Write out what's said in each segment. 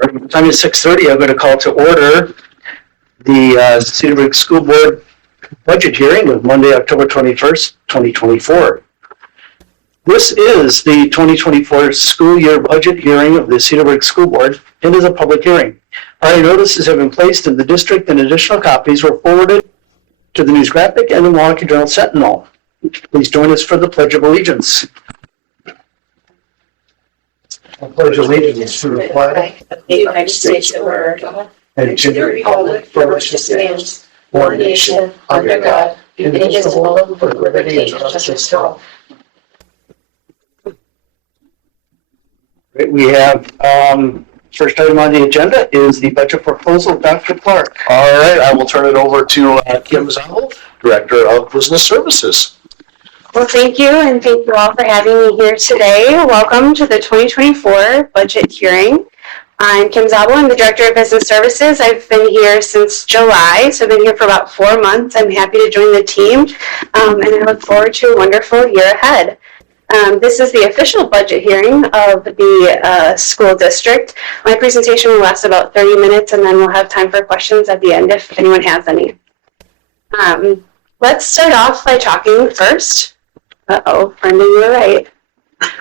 The time is 6:30. I'm going to call to order the Cedarburg School Board budget hearing of Monday, October 21st, 2024. This is the 2024 school year budget hearing of the Cedarburg School Board and is a public hearing. Prior notices have been placed in the district and additional copies were forwarded to the News Graphic and the Milwaukee Journal Sentinel. Please join us for the Pledge of Allegiance. I pledge allegiance to the flag of the United States of America and to the republic for which it stands, one nation, under God, indivisible, with liberty and justice for all. We have first item on the agenda is the budget proposal. Dr. Clark. All right, I will turn it over to Kim Zabel, Director of Business Services. Well, thank you, and thank you all for having me here today. Welcome to the 2024 budget hearing. I'm Kim Zabel. I'm the Director of Business Services. I've been here since July, so I've been here for about 4 months. I'm happy to join the team, and I look forward to a wonderful year ahead. This is the official budget hearing of the school district. My presentation will last about 30 minutes, and then we'll have time for questions at the end if anyone has any. Let's start off by talking first. Brenda, you were right.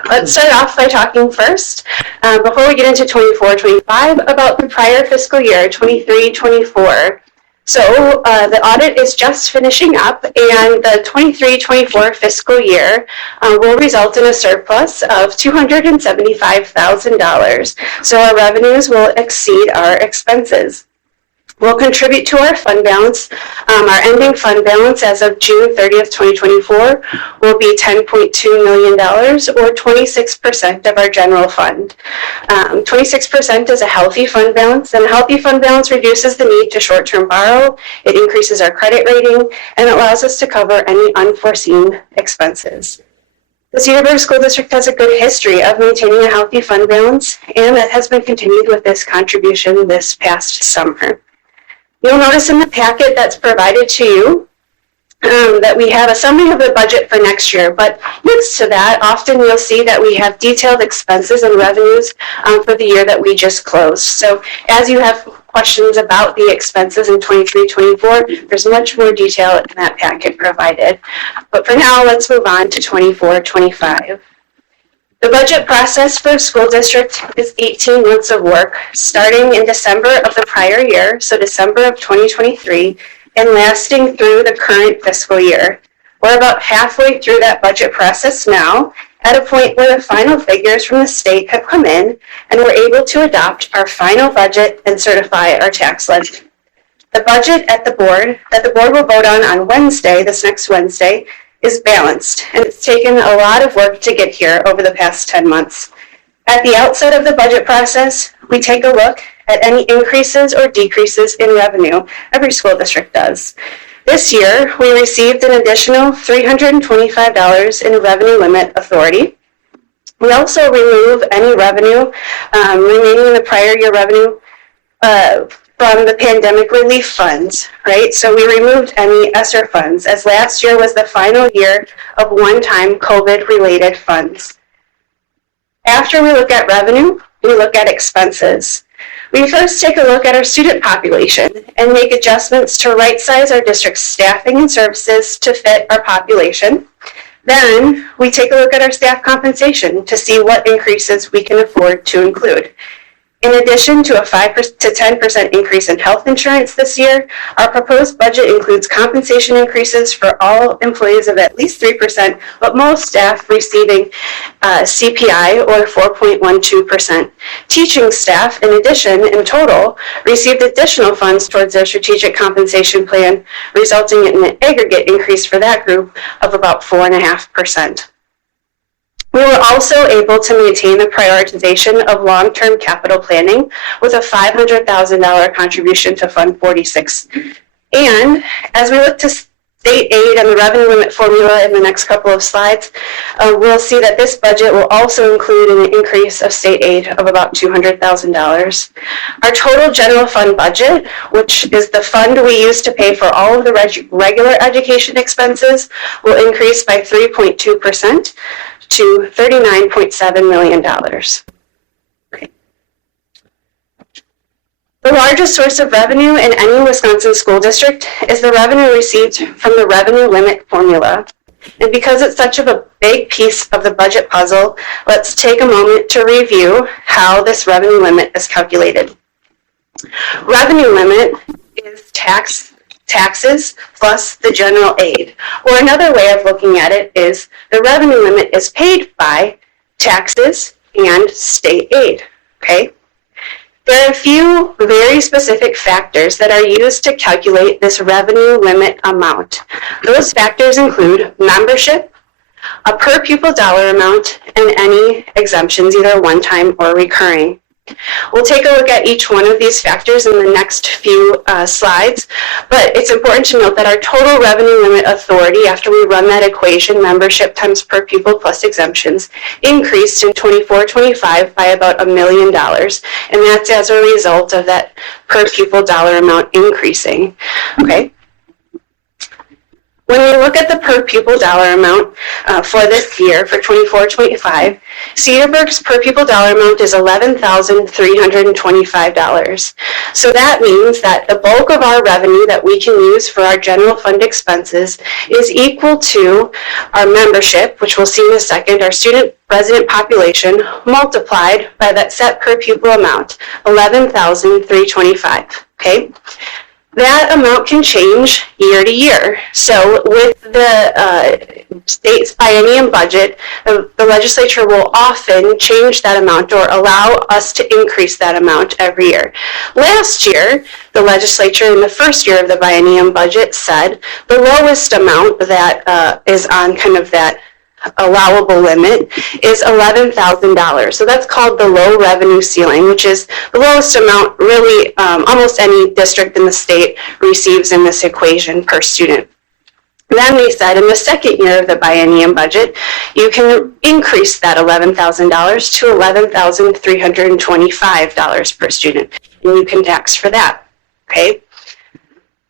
Let's start off by talking first, before we get into 24-25, about the prior fiscal year, 23-24. So the audit is just finishing up, and the 23-24 fiscal year will result in a surplus of $275,000. So our revenues will exceed our expenses. Will contribute to our fund balance. Our ending fund balance as of June 30th, 2024 will be $10.2 million, or 26% of our general fund. 26% is a healthy fund balance, and a healthy fund balance reduces the need to short-term borrow, it increases our credit rating, and allows us to cover any unforeseen expenses. The Cedarburg School District has a good history of maintaining a healthy fund balance, and that has been continued with this contribution this past summer. You'll notice in the packet that's provided to you that we have a summary of the budget for next year, but next to that, often you'll see that we have detailed expenses and revenues for the year that we just closed. So as you have questions about the expenses in 23-24, there's much more detail in that packet provided. But for now, let's move on to 24-25. The budget process for a school district is 18 months of work, starting in December of the prior year, so December of 2023, and lasting through the current fiscal year. We're about halfway through that budget process now, at a point where the final figures from the state have come in, and we're able to adopt our final budget and certify our tax levy. The budget that the board will vote on Wednesday, this next Wednesday, is balanced, and it's taken a lot of work to get here over the past 10 months. At the outset of the budget process, we take a look at any increases or decreases in revenue. Every school district does. This year, we received an additional $325 in revenue limit authority. We also remove any revenue remaining in the prior year revenue from the pandemic relief funds, right? So we removed any ESSER funds, as last year was the final year of one-time COVID-related funds. After we look at revenue, we look at expenses. We first take a look at our student population and make adjustments to right-size our district's staffing and services to fit our population. Then we take a look at our staff compensation to see what increases we can afford to include. In addition to a 5 to 10% increase in health insurance this year, our proposed budget includes compensation increases for all employees of at least 3%, but most staff receiving CPI or 4.12%. Teaching staff, in addition, in total, received additional funds towards their strategic compensation plan, resulting in an aggregate increase for that group of about 4.5%. We were also able to maintain the prioritization of long-term capital planning with a $500,000 contribution to Fund 46. And as we look to state aid and the revenue limit formula in the next couple of slides, we'll see that this budget will also include an increase of state aid of about $200,000. Our total general fund budget, which is the fund we use to pay for all of the regular education expenses, will increase by 3.2%. to $39.7 million. Okay. The largest source of revenue in any Wisconsin school district is the revenue received from the revenue limit formula. And because it's such a big piece of the budget puzzle, let's take a moment to review how this revenue limit is calculated. Revenue limit is taxes plus the general aid. Or another way of looking at it is the revenue limit is paid by taxes and state aid, okay? There are a few very specific factors that are used to calculate this revenue limit amount. Those factors include membership, a per pupil dollar amount, and any exemptions, either one-time or recurring. We'll take a look at each one of these factors in the next few slides, but it's important to note that our total revenue limit authority, after we run that equation, membership times per pupil plus exemptions, increased in 24-25 by about $1 million, and that's as a result of that per pupil dollar amount increasing, okay? When we look at the per pupil dollar amount for this year, for 24-25, Cedarburg's per pupil dollar amount is $11,325. So that means that the bulk of our revenue that we can use for our general fund expenses is equal to our membership, which we'll see in a second, our student resident population, multiplied by that set per pupil amount, $11,325, okay? That amount can change year to year. So with the state's biennium budget, the legislature will often change that amount or allow us to increase that amount every year. Last year, the legislature in the first year of the biennium budget said the lowest amount that is on kind of that allowable limit is $11,000. So that's called the low revenue ceiling, which is the lowest amount really almost any district in the state receives in this equation per student. Then they said in the second year of the biennium budget, you can increase that $11,000 to $11,325 per student, and you can tax for that, okay?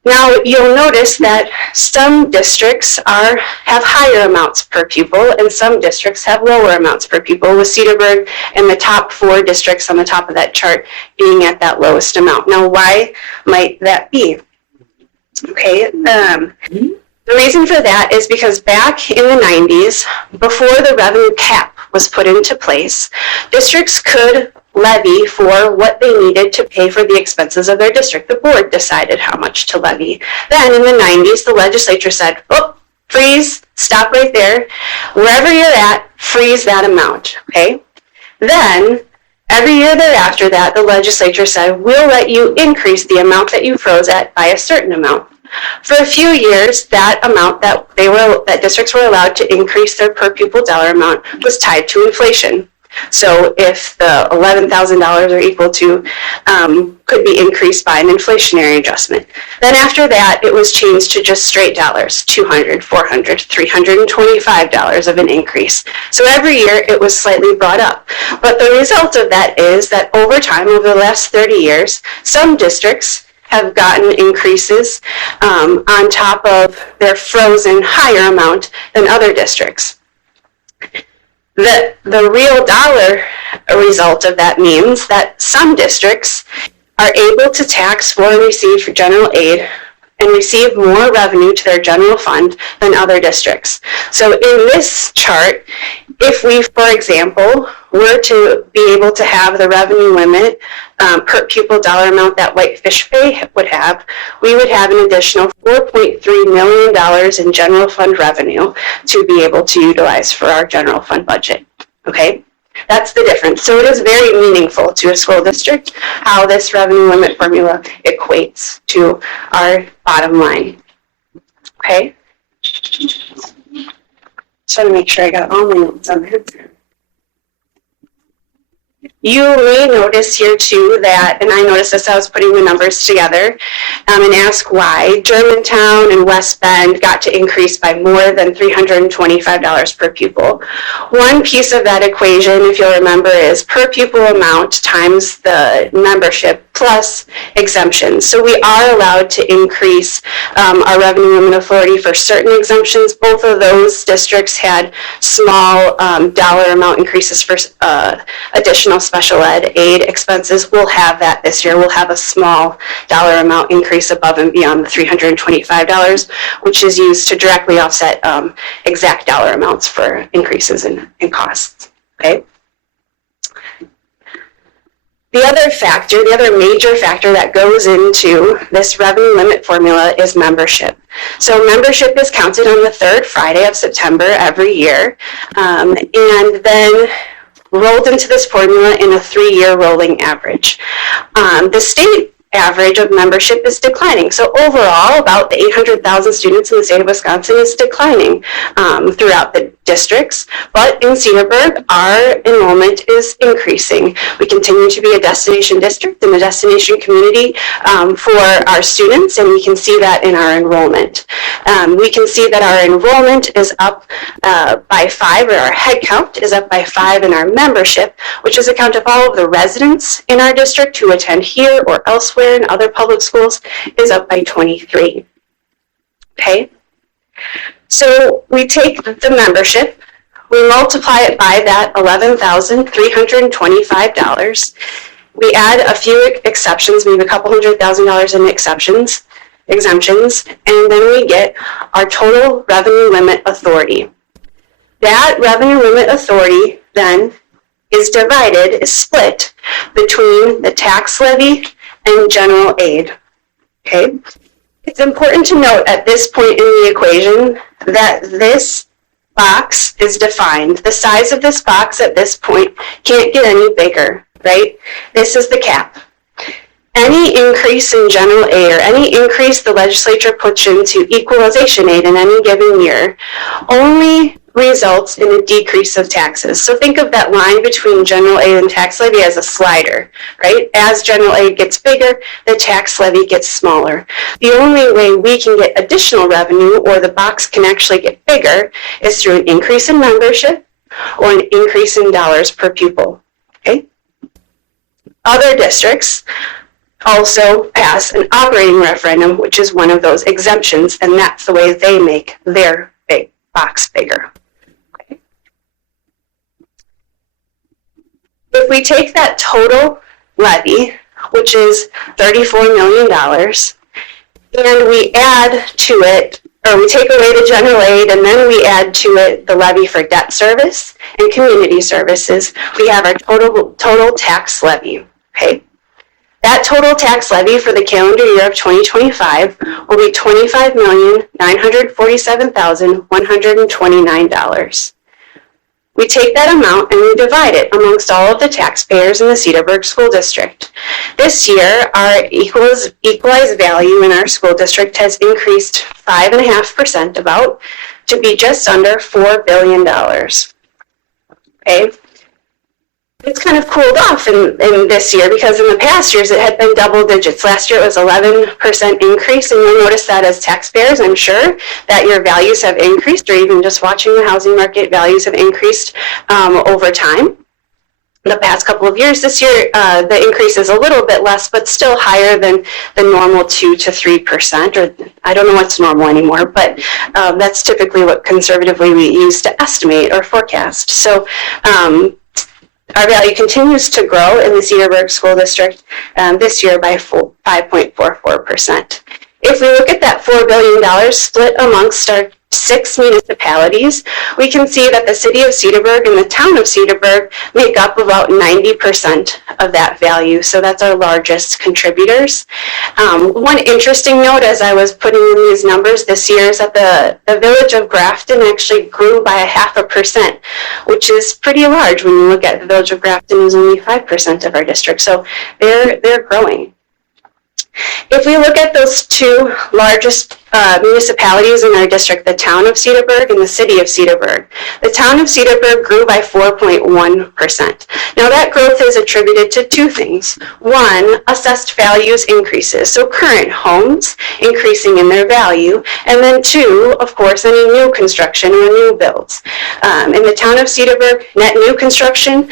Now, you'll notice that some districts have higher amounts per pupil and some districts have lower amounts per pupil, with Cedarburg and the top 4 districts on the top of that chart being at that lowest amount. Now, why might that be? Okay, the reason for that is because back in the 90s, before the revenue cap was put into place, districts could levy for what they needed to pay for the expenses of their district. The board decided how much to levy. Then in the 90s, the legislature said, oh, freeze, stop right there. Wherever you're at, freeze that amount, okay? Then, every year thereafter that, the legislature said, we'll let you increase the amount that you froze at by a certain amount. For a few years, that amount that districts were allowed to increase their per pupil dollar amount was tied to inflation. So if the $11,000 or equal to could be increased by an inflationary adjustment. Then after that, it was changed to just straight dollars, $200, $400, $325 of an increase. So every year it was slightly brought up. But the result of that is that over time, over the last 30 years, some districts have gotten increases on top of their frozen higher amount than other districts. The real dollar result of that means that some districts are able to tax for and receive general aid and receive more revenue to their general fund than other districts. So in this chart, if we, for example, were to be able to have the revenue limit per pupil dollar amount that Whitefish Bay would have, we would have an additional $4.3 million in general fund revenue to be able to utilize for our general fund budget, okay? That's the difference. So it is very meaningful to a school district how this revenue limit formula equates to our bottom line, okay? Just want to make sure I got all my notes on there. You may notice here too that, and I noticed this, I was putting the numbers together and ask why Germantown and West Bend got to increase by more than $325 per pupil. One piece of that equation, if you'll remember, is per pupil amount times the membership plus exemptions. So we are allowed to increase our revenue limit authority for certain exemptions. Both of those districts had small dollar amount increases for additional special ed aid expenses. We'll have that this year. We'll have a small dollar amount increase above and beyond the $325, which is used to directly offset exact dollar amounts for increases in costs. Okay. The other major factor that goes into this revenue limit formula is membership. So membership is counted on the third Friday of September every year, and then rolled into this formula in a 3-year rolling average. The state average of membership is declining. So overall, about the 800,000 students in the state of Wisconsin is declining throughout the districts. But in Cedarburg, our enrollment is increasing. We continue to be a destination district and a destination community for our students, and we can see that in our enrollment. We can see that our enrollment is up by 5, or our head count is up by 5, and our membership, which is a count of all of the residents in our district who attend here or elsewhere in other public schools, is up by 23. Okay? So we take the membership, we multiply it by that $11,325. We add a few exceptions, maybe a couple $100,000 in exemptions, and then we get our total revenue limit authority. That revenue limit authority then is split between the tax levy and general aid. Okay? It's important to note at this point in the equation that this box is defined. The size of this box at this point can't get any bigger, right? This is the cap. Any increase in general aid, or any increase the legislature puts into equalization aid in any given year, only results in a decrease of taxes. So think of that line between general aid and tax levy as a slider, right? As general aid gets bigger, the tax levy gets smaller. The only way we can get additional revenue, or the box can actually get bigger, is through an increase in membership or an increase in dollars per pupil, okay? Other districts also pass an operating referendum, which is one of those exemptions, and that's the way they make their big box bigger. Okay. If we take that total levy, which is $34 million, and we add to it, or we take away the general aid, and then we add to it the levy for debt service and community services, we have our total tax levy, okay? That total tax levy for the calendar year of 2025 will be $25,947,129. We take that amount and we divide it amongst all of the taxpayers in the Cedarburg School District. This year, our equalized value in our school district has increased 5.5% about to be just under $4 billion. Okay? It's kind of cooled off in this year, because in the past years it had been double digits. Last year it was 11% increase, and you'll notice that as taxpayers, I'm sure, that your values have increased, or even just watching the housing market, values have increased over time. The past couple of years, this year the increase is a little bit less, but still higher than the normal 2 to 3%, or I don't know what's normal anymore, but that's typically what conservatively we use to estimate or forecast. So our value continues to grow in the Cedarburg School District this year by 5.44%. If we look at that $4 billion split amongst our 6 municipalities, we can see that the city of Cedarburg and the town of Cedarburg make up about 90% of that value. So that's our largest contributors. One interesting note as I was putting in these numbers this year is that the village of Grafton actually grew by 0.5%, which is pretty large when you look at the village of Grafton is only 5% of our district. So they're growing. If we look at those 2 largest municipalities in our district, the town of Cedarburg and the city of Cedarburg. The town of Cedarburg grew by 4.1%. Now that growth is attributed to two things. One, assessed values increases, so current homes increasing in their value, and then two, of course, any new construction or new builds. In the town of Cedarburg, net new construction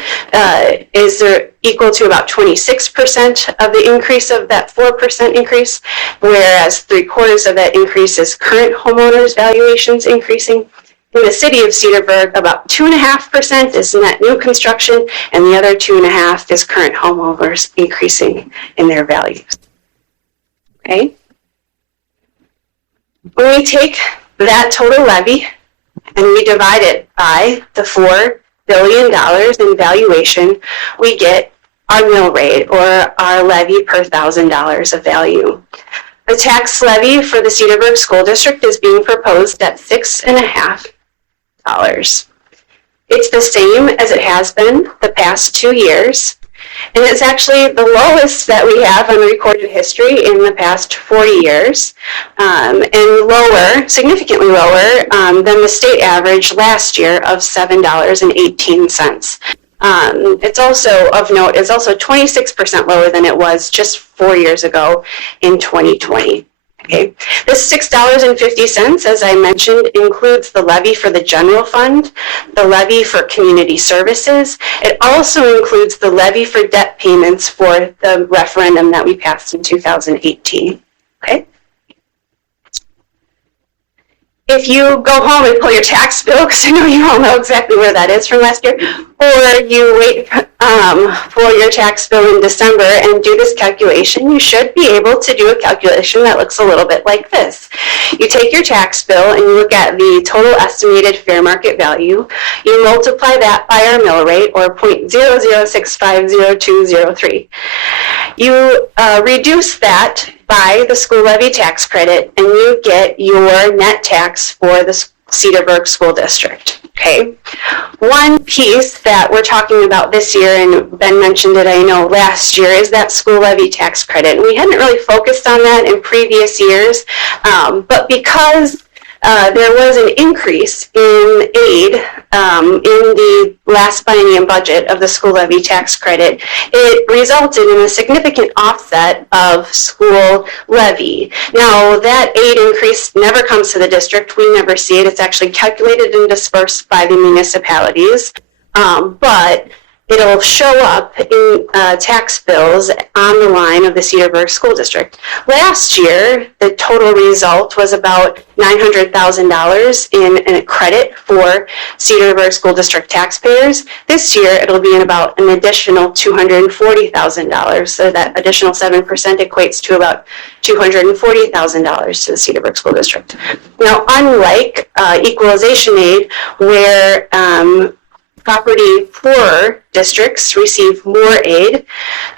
is equal to about 26% of the increase of that 4% increase, whereas 3/4 of that increase is current homeowners' valuations increasing. In the city of Cedarburg, about 2.5% is net new construction, and the other 2.5% is current homeowners increasing in their values. Okay? When we take that total levy and we divide it by the $4 billion in valuation, we get our mill rate, or our levy per $1,000 of value. The tax levy for the Cedarburg School District is being proposed at $6.50. It's the same as it has been the past 2 years, and it's actually the lowest that we have in recorded history in the past 40 years, and lower, significantly lower than the state average last year of $7.18. It's also of note, it's also 26% lower than it was just 4 years ago in 2020. Okay, this $6.50, as I mentioned, includes the levy for the general fund, the levy for community services. It also includes the levy for debt payments for the referendum that we passed in 2018. Okay. If you go home and pull your tax bill, because I know you all know exactly where that is from last year, or you wait for your tax bill in December and do this calculation, you should be able to do a calculation that looks a little bit like this. You take your tax bill and you look at the total estimated fair market value. You multiply that by our mill rate, or 0.00650203. You reduce that by the school levy tax credit, and you get your net tax for the Cedarburg School District. Okay. One piece that we're talking about this year, and Ben mentioned it, I know, last year, is that school levy tax credit. And we hadn't really focused on that in previous years, but because there was an increase in aid in the last biennium budget of the school levy tax credit, it resulted in a significant offset of school levy. Now, that aid increase never comes to the district. We never see it. It's actually calculated and dispersed by the municipalities, but it'll show up in tax bills on the line of the Cedarburg School District. Last year, the total result was about $900,000 in a credit for Cedarburg School District taxpayers. This year, it'll be in about an additional $240,000. So that additional 7% equates to about $240,000 to the Cedarburg School District. Now, unlike equalization aid, where property poor districts receive more aid,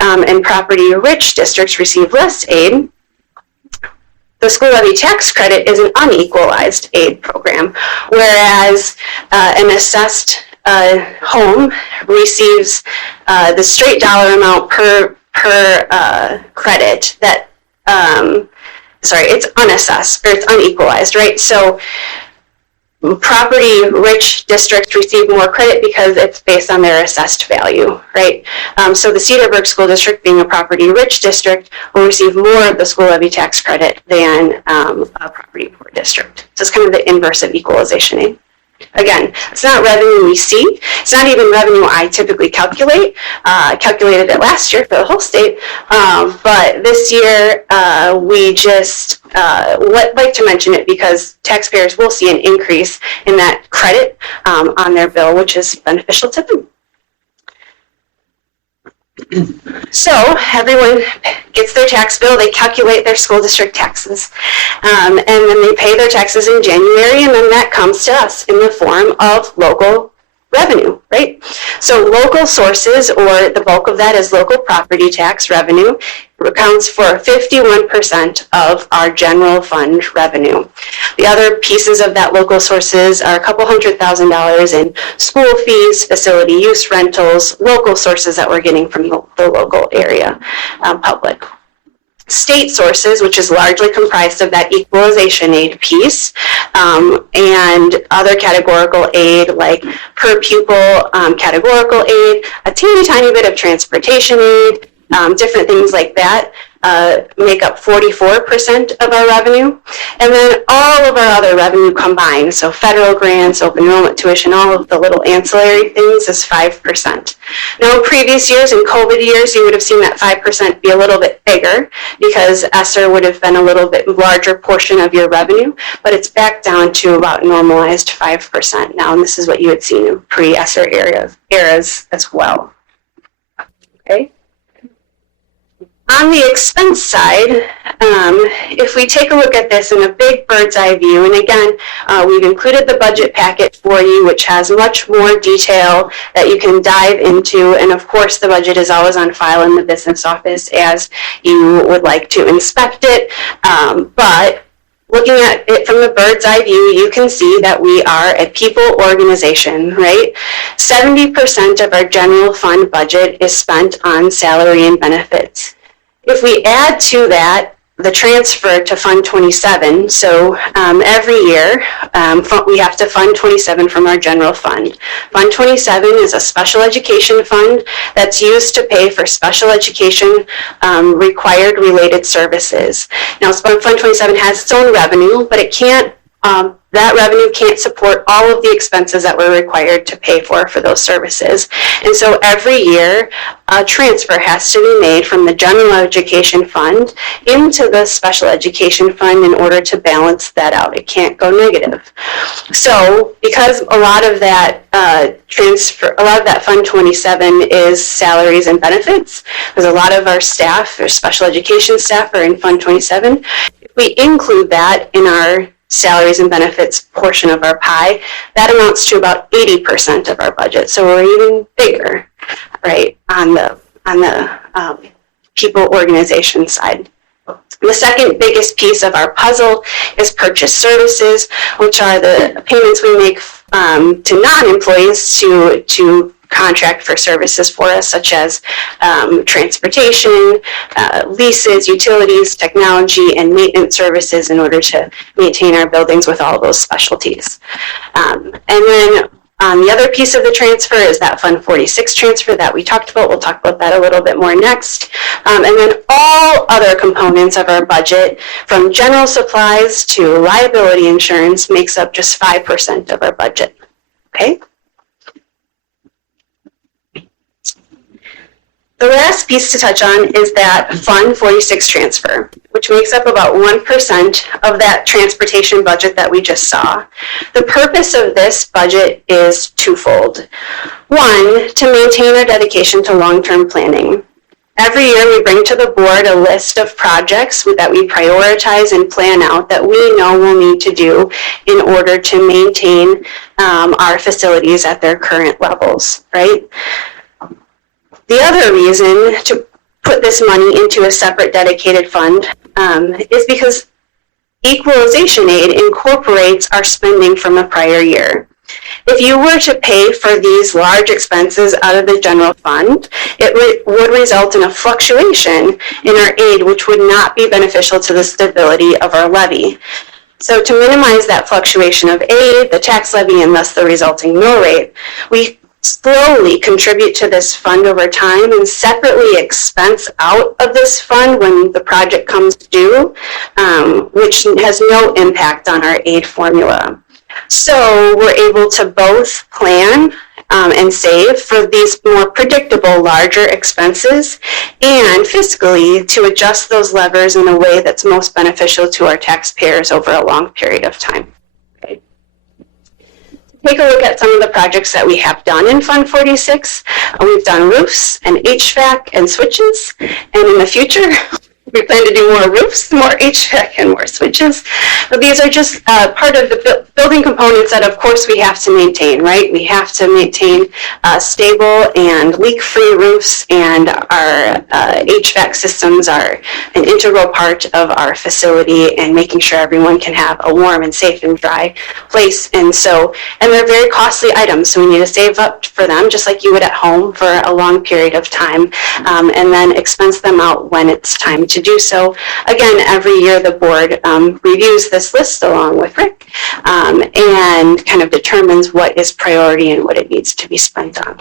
and property rich districts receive less aid, the school levy tax credit is an unequalized aid program, whereas an assessed home receives the straight dollar amount per credit that, it's unassessed, or it's unequalized, right? So property rich districts receive more credit because it's based on their assessed value, right? So the Cedarburg School District, being a property rich district, will receive more of the school levy tax credit than a property poor district. So it's kind of the inverse of equalization aid. Again, it's not revenue we see. It's not even revenue I typically calculate. Calculated it last year for the whole state. But this year, we just like to mention it because taxpayers will see an increase in that credit on their bill, which is beneficial to them. So everyone gets their tax bill, they calculate their school district taxes, and then they pay their taxes in January, and then that comes to us in the form of local revenue, right? So local sources, or the bulk of that is local property tax revenue, accounts for 51% of our general fund revenue. The other pieces of that local sources are a couple $100,000 in school fees, facility use rentals, local sources that we're getting from the local area public. state sources, which is largely comprised of that equalization aid piece, and other categorical aid like per pupil categorical aid, a teeny tiny bit of transportation aid, different things like that. Make up 44% of our revenue. And then all of our other revenue combined, so federal grants, open enrollment tuition, all of the little ancillary things is 5%. Now, previous years, in COVID years, you would have seen that 5% be a little bit bigger because ESSER would have been a little bit larger portion of your revenue, but it's back down to about normalized 5% now, and this is what you had seen in pre-ESSER eras as well. Okay. On the expense side, if we take a look at this in a big bird's eye view, and again, we've included the budget packet for you, which has much more detail that you can dive into, and of course the budget is always on file in the business office as you would like to inspect it, but looking at it from the bird's eye view, you can see that we are a people organization, right? 70% of our general fund budget is spent on salary and benefits. If we add to that the transfer to Fund 27, so every year we have to fund 27 from our general fund. Fund 27 is a special education fund that's used to pay for special education required related services. Now, Fund 27 has its own revenue, but it can't that revenue can't support all of the expenses that we're required to pay for those services. And so every year, a transfer has to be made from the general education fund into the special education fund in order to balance that out. It can't go negative. So because a lot of that Fund 27 is salaries and benefits, because a lot of our staff, or special education staff, are in Fund 27, if we include that in our salaries and benefits portion of our pie, that amounts to about 80% of our budget. So we're even bigger, right, on the people organization side. The second biggest piece of our puzzle is purchase services, which are the payments we make to non-employees to contract for services for us, such as transportation, leases, utilities, technology, and maintenance services in order to maintain our buildings with all those specialties. And then the other piece of the transfer is that Fund 46 transfer that we talked about. We'll talk about that a little bit more next. And then all other components of our budget, from general supplies to liability insurance, makes up just 5% of our budget. Okay? The last piece to touch on is that Fund 46 transfer, which makes up about 1% of that transportation budget that we just saw. The purpose of this budget is twofold. One, to maintain our dedication to long-term planning. Every year we bring to the board a list of projects that we prioritize and plan out that we know we'll need to do in order to maintain our facilities at their current levels, right? The other reason to put this money into a separate dedicated fund is because equalization aid incorporates our spending from a prior year. If you were to pay for these large expenses out of the general fund, it would result in a fluctuation in our aid, which would not be beneficial to the stability of our levy. So to minimize that fluctuation of aid, the tax levy, and thus the resulting mill rate, we slowly contribute to this fund over time and separately expense out of this fund when the project comes due, which has no impact on our aid formula. So we're able to both plan and save for these more predictable, larger expenses, and fiscally to adjust those levers in a way that's most beneficial to our taxpayers over a long period of time. Okay. Take a look at some of the projects that we have done in Fund 46. We've done roofs and HVAC and switches, and in the future, we plan to do more roofs, more HVAC, and more switches. But these are just part of the building components that, of course, we have to maintain, right? We have to maintain stable and leak-free roofs, and our HVAC systems are an integral part of our facility and making sure everyone can have a warm and safe and dry place. And they're very costly items, so we need to save up for them, just like you would at home for a long period of time, and then expense them out when it's time to to do so. Again, every year the board reviews this list along with Rick and kind of determines what is priority and what it needs to be spent on.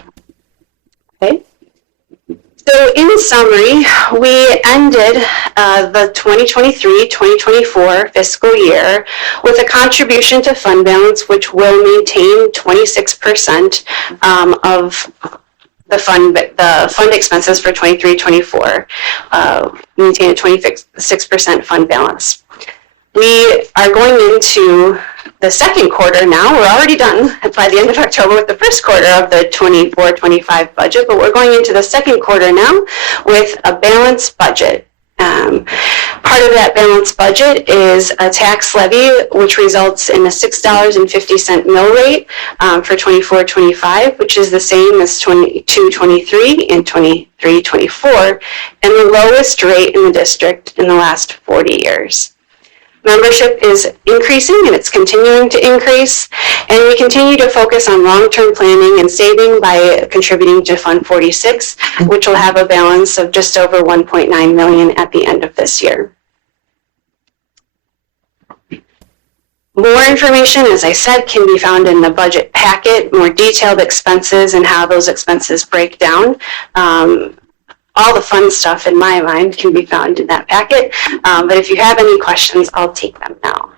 Okay. So in summary, we ended the 2023-2024 fiscal year with a contribution to fund balance, which will maintain 26% of the fund expenses for 23-24, maintain a 26% fund balance. We are going into the second quarter now. We're already done by the end of October with the first quarter of the 24-25 budget, but we're going into the second quarter now with a balanced budget. Part of that balanced budget is a tax levy, which results in a $6.50 mill rate for 24-25, which is the same as 22-23 and 23-24, and the lowest rate in the district in the last 40 years. Membership is increasing and it's continuing to increase, and we continue to focus on long-term planning and saving by contributing to Fund 46, which will have a balance of just over $1.9 million at the end of this year. More information, as I said, can be found in the budget packet, more detailed expenses and how those expenses break down. All the fun stuff in my mind can be found in that packet, but if you have any questions, I'll take them now.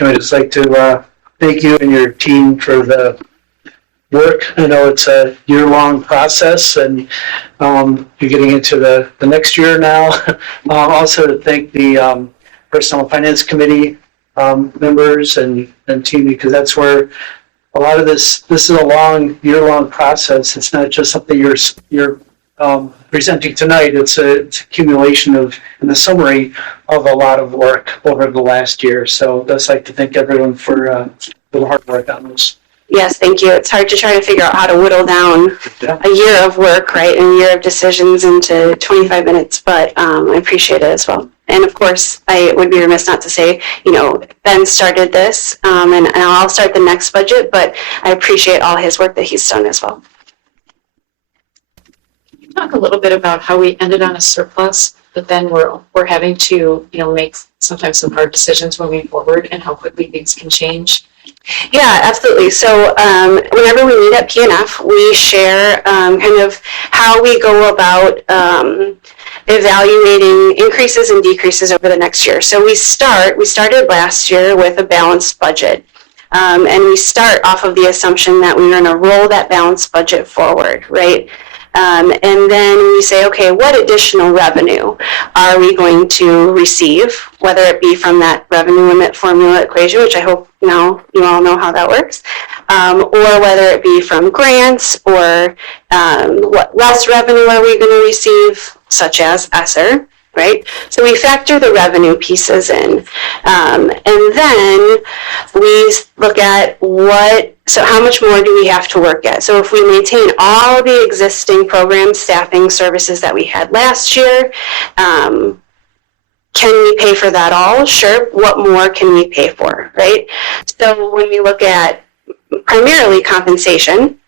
I'd just like to thank you and your team for the work. I know it's a year-long process, and you're getting into the next year now. Also to thank the Personnel Finance Committee members and team, because that's where a lot of this is a long, year-long process. It's not just something you're presenting tonight. It's a accumulation of, and a summary of a lot of work over the last year. So I'd just like to thank everyone for the hard work on this. Yes, thank you. It's hard to try to figure out how to whittle down a year of work, right, and a year of decisions into 25 minutes, but I appreciate it as well. And of course, I would be remiss not to say, you know, Ben started this, and I'll start the next budget, but I appreciate all his work that he's done as well. Can you talk a little bit about how we ended on a surplus, but then we're having to, you know, make sometimes some hard decisions moving forward, and how quickly things can change? Yeah, absolutely. So whenever we meet at PNF, we share kind of how we go about evaluating increases and decreases over the next year. So we started last year with a balanced budget. And we start off of the assumption that we're going to roll that balanced budget forward, right? And then we say, okay, what additional revenue are we going to receive, whether it be from that revenue limit formula equation, which I hope now you all know how that works, or whether it be from grants, or what less revenue are we going to receive, such as ESSER, right? So we factor the revenue pieces in. And then we look at how much more do we have to work at? So if we maintain all the existing programs, staffing, services that we had last year, can we pay for that all? Sure. What more can we pay for, right? So when we look at primarily compensation,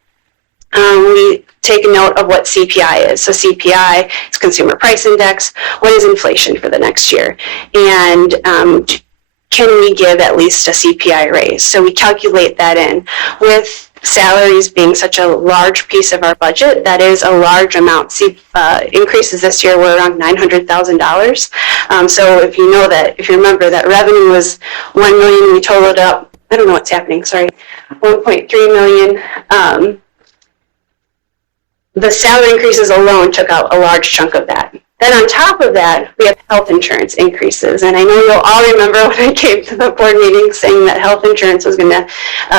we take a note of what CPI is. So CPI is Consumer Price Index. What is inflation for the next year? And can we give at least a CPI raise? So we calculate that in. With salaries being such a large piece of our budget, that is a large amount. Increases this year were around $900,000. So if you remember that revenue was $1 million, we totaled up, I don't know what's happening, sorry, $1.3 million. The salary increases alone took out a large chunk of that. Then on top of that, we have health insurance increases. And I know you'll all remember when I came to the board meeting saying that health insurance was going to,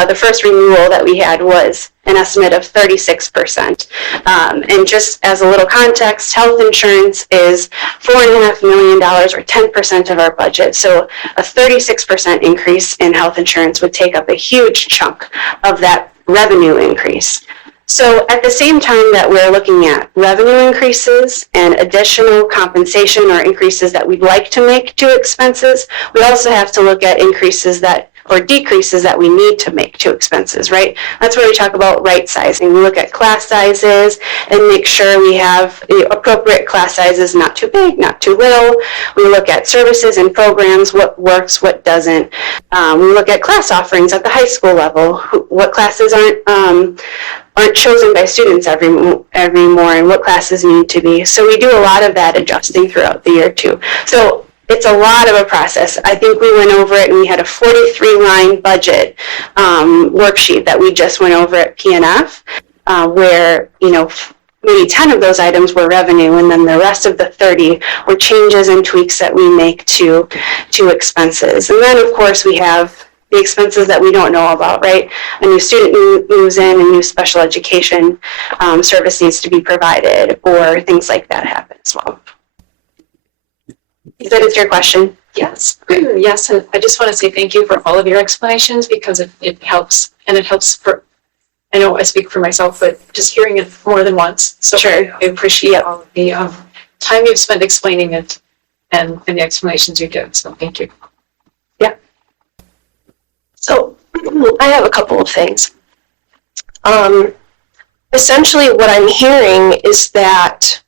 the first renewal that we had was an estimate of 36%. And just as a little context, health insurance is $4.5 million, or 10% of our budget. So a 36% increase in health insurance would take up a huge chunk of that revenue increase. So at the same time that we're looking at revenue increases and additional compensation or increases that we'd like to make to expenses, we also have to look at increases that or decreases that we need to make to expenses, right? That's where we talk about right sizing. We look at class sizes and make sure we have the appropriate class sizes, not too big, not too little. We look at services and programs, what works, what doesn't. We look at class offerings at the high school level, what classes aren't chosen by students every more, and what classes need to be. So we do a lot of that adjusting throughout the year too. So it's a lot of a process. I think we went over it and we had a 43-line budget worksheet that we just went over at PNF, where, maybe 10 of those items were revenue, and then the rest of the 30 were changes and tweaks that we make to expenses. And then, of course, we have the expenses that we don't know about, right? A new student moves in, a new special education service needs to be provided, or things like that happen as well. Does that answer your question? Yes, yes, and I just want to say thank you for all of your explanations, because it helps, and it helps for, I know I speak for myself, but just hearing it more than once. So Sure. I appreciate all of the time you've spent explaining it and the explanations you give, so thank you. So I have a couple of things. Essentially what I'm hearing is that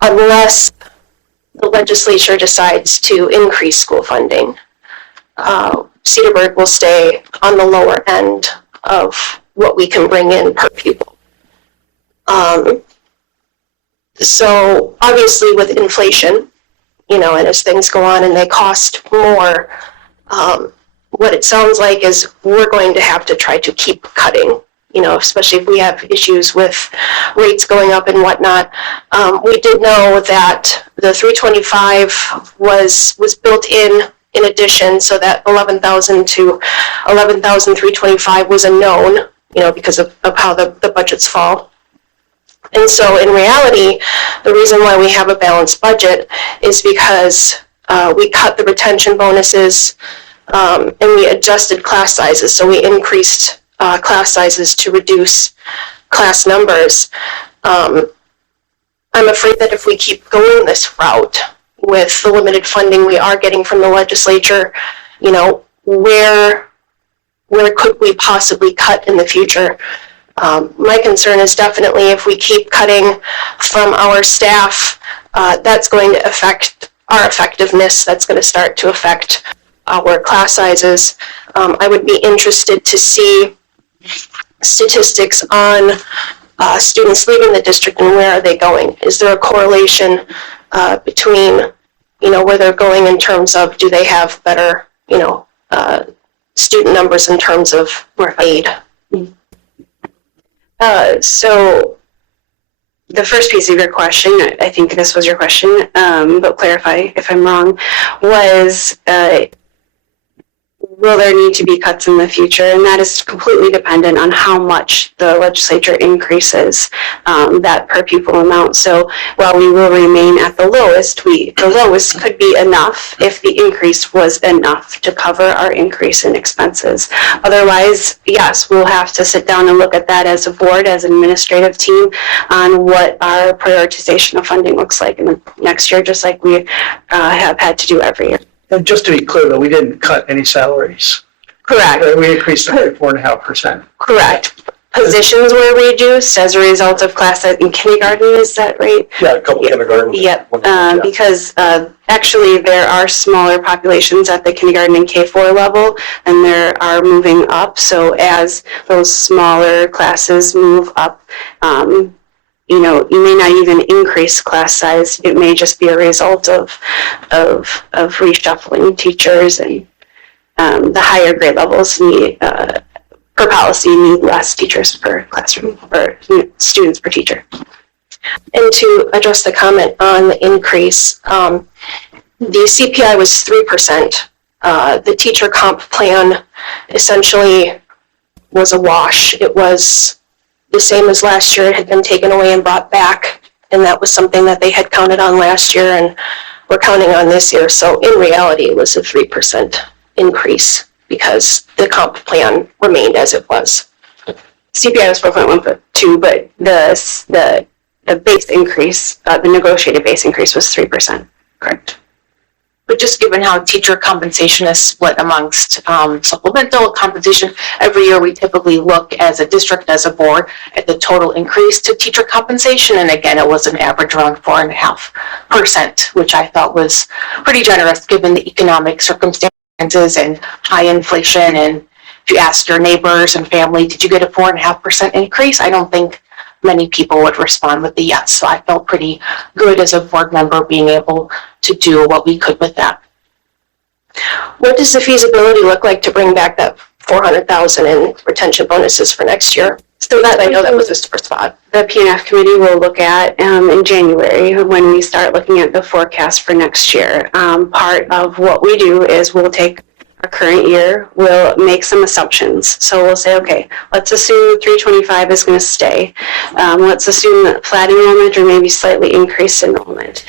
unless the legislature decides to increase school funding, Cedarburg will stay on the lower end of what we can bring in per pupil. So obviously with inflation, and as things go on and they cost more, what it sounds like is we're going to have to try to keep cutting, especially if we have issues with rates going up and whatnot. We did know that the 325 was built in addition, so that 11,000 to 11,325 was a known, because of how the budgets fall. And so in reality, the reason why we have a balanced budget is because we cut the retention bonuses, and we adjusted class sizes. So we increased class sizes to reduce class numbers. I'm afraid that if we keep going this route with the limited funding we are getting from the legislature, where could we possibly cut in the future? My concern is definitely if we keep cutting from our staff, that's going to affect our effectiveness. That's going to start to affect our class sizes. I would be interested to see statistics on students leaving the district and where are they going. Is there a correlation between, where they're going in terms of do they have better, student numbers in terms of aid? So the first piece of your question, I think this was your question, but clarify if I'm wrong, was will there need to be cuts in the future? And that is completely dependent on how much the legislature increases that per pupil amount. So while we will remain at the lowest, the lowest could be enough if the increase was enough to cover our increase in expenses. Otherwise, yes, we'll have to sit down and look at that as a board, as an administrative team, on what our prioritization of funding looks like in the next year, just like we have had to do every year. And just to be clear, though, we didn't cut any salaries. Correct. We increased them by 4.5%. Correct. Positions were reduced as a result of class size in kindergarten, is that right? Yeah, a couple kindergarten. Yep, because actually there are smaller populations at the kindergarten and K4 level, and they are moving up. So as those smaller classes move up, you may not even increase class size. It may just be a result of reshuffling teachers, and the higher grade levels need, per policy, need less teachers per classroom, or students per teacher. And to address the comment on the increase, the CPI was 3%. The teacher comp plan essentially was a wash. It was the same as last year. It had been taken away and brought back, and that was something that they had counted on last year and we're counting on this year. So in reality, it was a 3% increase because the comp plan remained as it was. CPI was 4.12, but the base increase, the negotiated base increase was 3%. Correct. But just given how teacher compensation is split amongst supplemental compensation, every year we typically look as a district, as a board, at the total increase to teacher compensation. And again, it was an average around 4.5%, which I thought was pretty generous given the economic circumstances and high inflation. And if you ask your neighbors and family, did you get a 4.5% increase? I don't think many people would respond with the yes. So I felt pretty good as a board member being able to do what we could with that. What does the feasibility look like to bring back that 400,000 in retention bonuses for next year? So that I know that was a sore spot. The PNF committee will look at in January when we start looking at the forecast for next year. Part of what we do is we'll take our current year, we'll make some assumptions. So we'll say, okay, let's assume 325 is going to stay. Let's assume that flat enrollment or maybe slightly increased enrollment.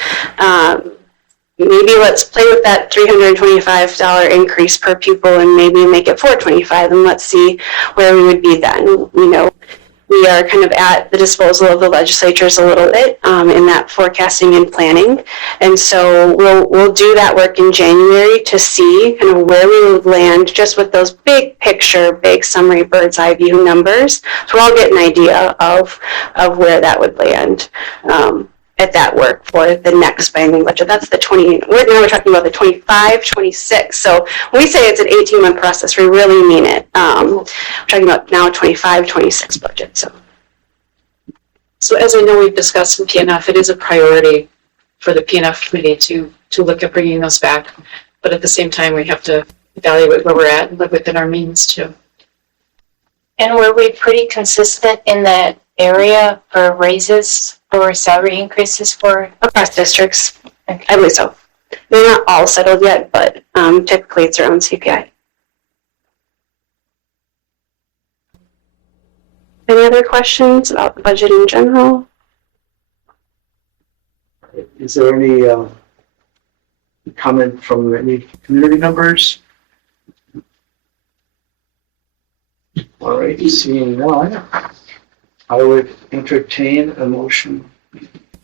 Maybe let's play with that $325 increase per pupil and maybe make it $425, and let's see where we would be then. You know, we are kind of at the disposal of the legislatures a little bit in that forecasting and planning. And so we'll do that work in January to see kind of where we would land just with those big picture, big summary bird's eye view numbers. So we'll get an idea of where that would land at that work for the next spending budget. That's the now we're talking about the 25, 26. So when we say it's an 18-month process, we really mean it. We're talking about now 25, 26 budget. So as I know we've discussed in PNF, it is a priority for the PNF committee to look at bringing those back. But at the same time, we have to evaluate where we're at and live within our means too. And were we pretty consistent in that area for raises or salary increases for? Across districts, I believe so. They're not all settled yet, but typically it's around CPI. Any other questions about the budget in general? Is there any comment from any community members? All right, seeing none, I would entertain a motion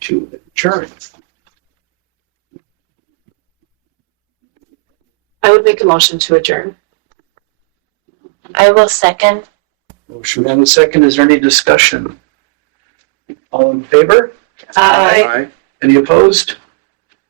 to adjourn. I would make a motion to adjourn. I will second. Motion and a second. Is there any discussion? All in favor? Aye. Any opposed?